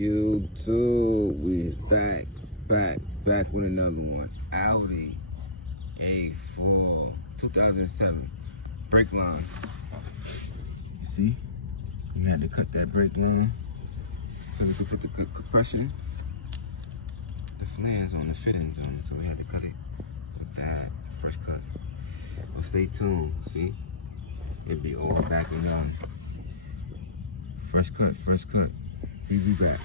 YouTube? We back with another one. Audi A4 2007 brake line. You see, we had to cut that brake line so we could put the compression, the flange on, the fittings on it. So we had to cut it with that fresh cut. But stay tuned. See, it'll be all back and done. Fresh cut. We'll be back.